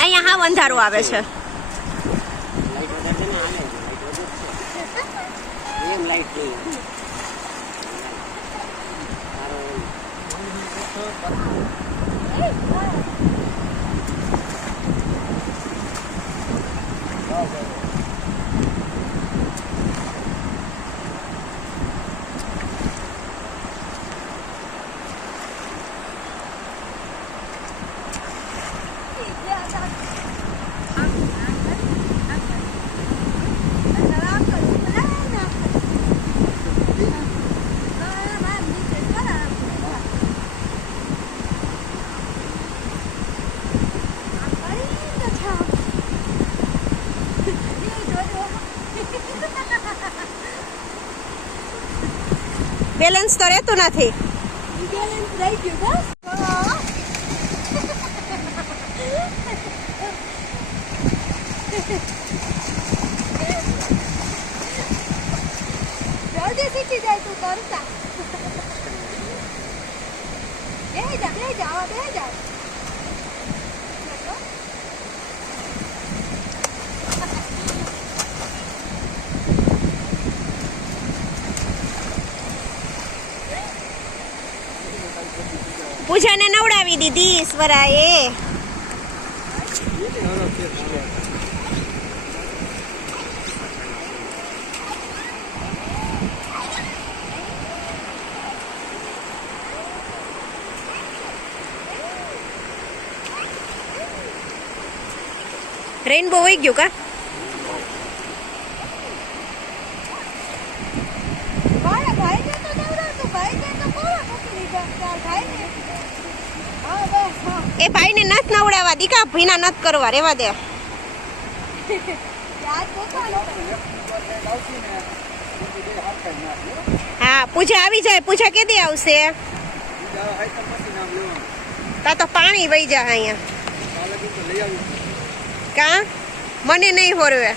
અહીંયા હા અંધારું આવે છે. લાઈટ વધારે છે ને આને લાઈટ વધારે છે એમ લાઈટ જોઈએ સારો એમ. બેલેન્સ તો રહેતું નથી. શીખી જાય તું કરતા. બે જા બેહી જા બેહી જા. પૂજાને નવડાવી દીધી ઈશ્વરાએ રેનબો વહી ગયું કા મારા ભાઈને તો નવડાવતો ભાઈને તો કોવા મૂકી દીધા તાર ભાઈને હા બસ હા એ ભાઈને નથ નવડાવવા દીકા ભીના નથ કરવા, રેવા દે. હા, પૂજા આવી જાય, પૂજા કેદી આવશે? તા તો પાણી વહી જાય અહીંયા. કા? મને નહીં હોરવે.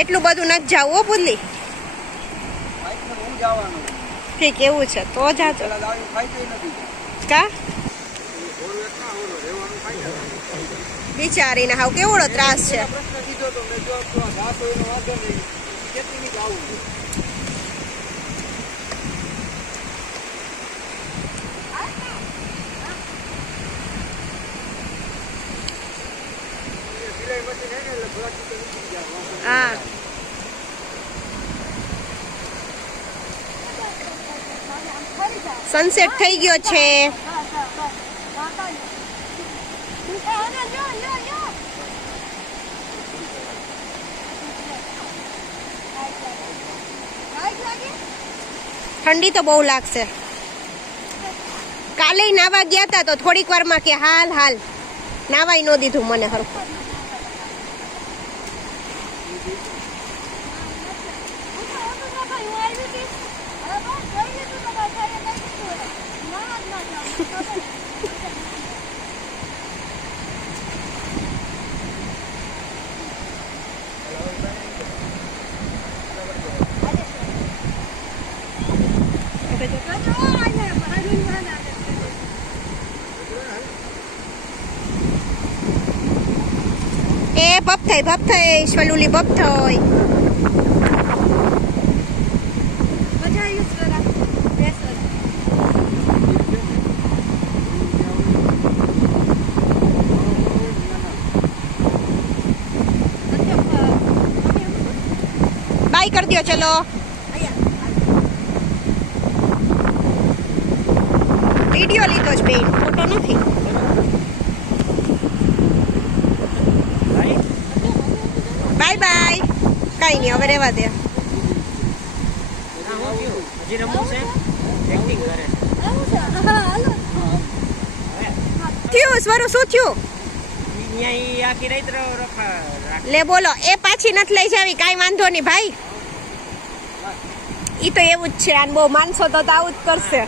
એટલું બધું નથી જાવું હો બુદલી ઠીક એવું છે તો જાજો કા? બિચારીને હાવ કેવડો ત્રાસ છે. હા ફરી જા સનસેટ થઈ ગયો છે. હા હા ઠંડી તો બહુ લાગશે. કાલે નાવા ગયા તા તો થોડીક વારમાં કે હાલ હાલ. નાવાય ન દીધું મને હરખું. એ ભપ થઈ ભપ થઈ શલુલી ભપ થઈ મજા આવી સ્વરા બેસો બાય કરી દો ચલો વીડિયો લીધો જ બેન ફોટો નથી. બાય બાય કઈ નહીં હવે રહેવા દે. હજી રમવું છે એક્ટિંગ કરે થયું સ્વરું શું થયું લે બોલો એ પાછી નથી લઈ જાવી કાંઈ વાંધો નહીં ભાઈ. ઈ તો એવું જ છે અને બહુ માનસો તો આવું જ કરશે.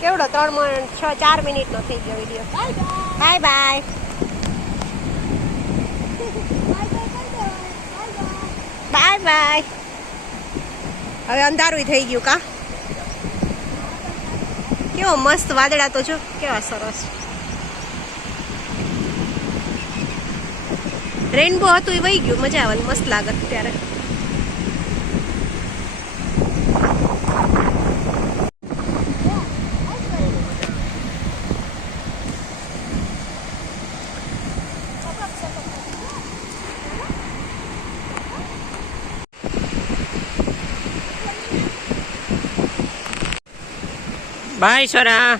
કેવડો ત્રણ મિનિટ છ ચાર મિનિટનો થઈ ગયો video bye bye. Bye bye. હવે અંધારું થઈ ગયું કા? કેવો મસ્ત વાદળા તો જો, કેવા સરસ. રેનબો હતું, એ વહી ગયું. મજા આવે મસ્ત લાગત ત્યારે Bye, Sora.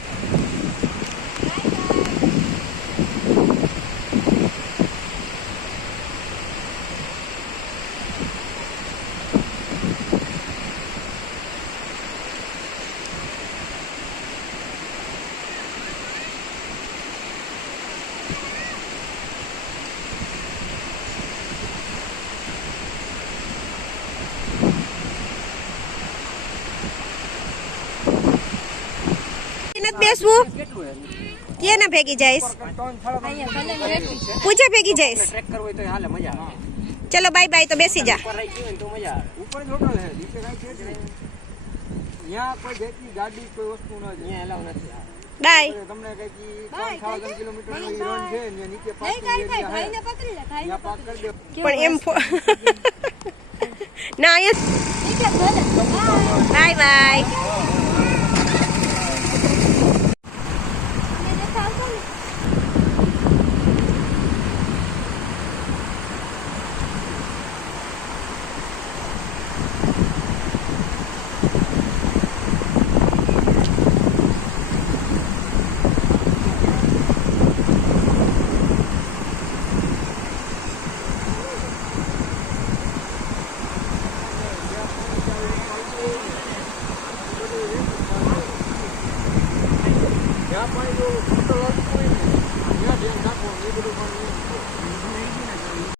નથી બેસવું? કેને ભેગી જઈશ? પૂછે ભેગી જઈશ. ચલો બાય બાય તો બેસી જા. બાય તમને પણ એમ ના બાય બાય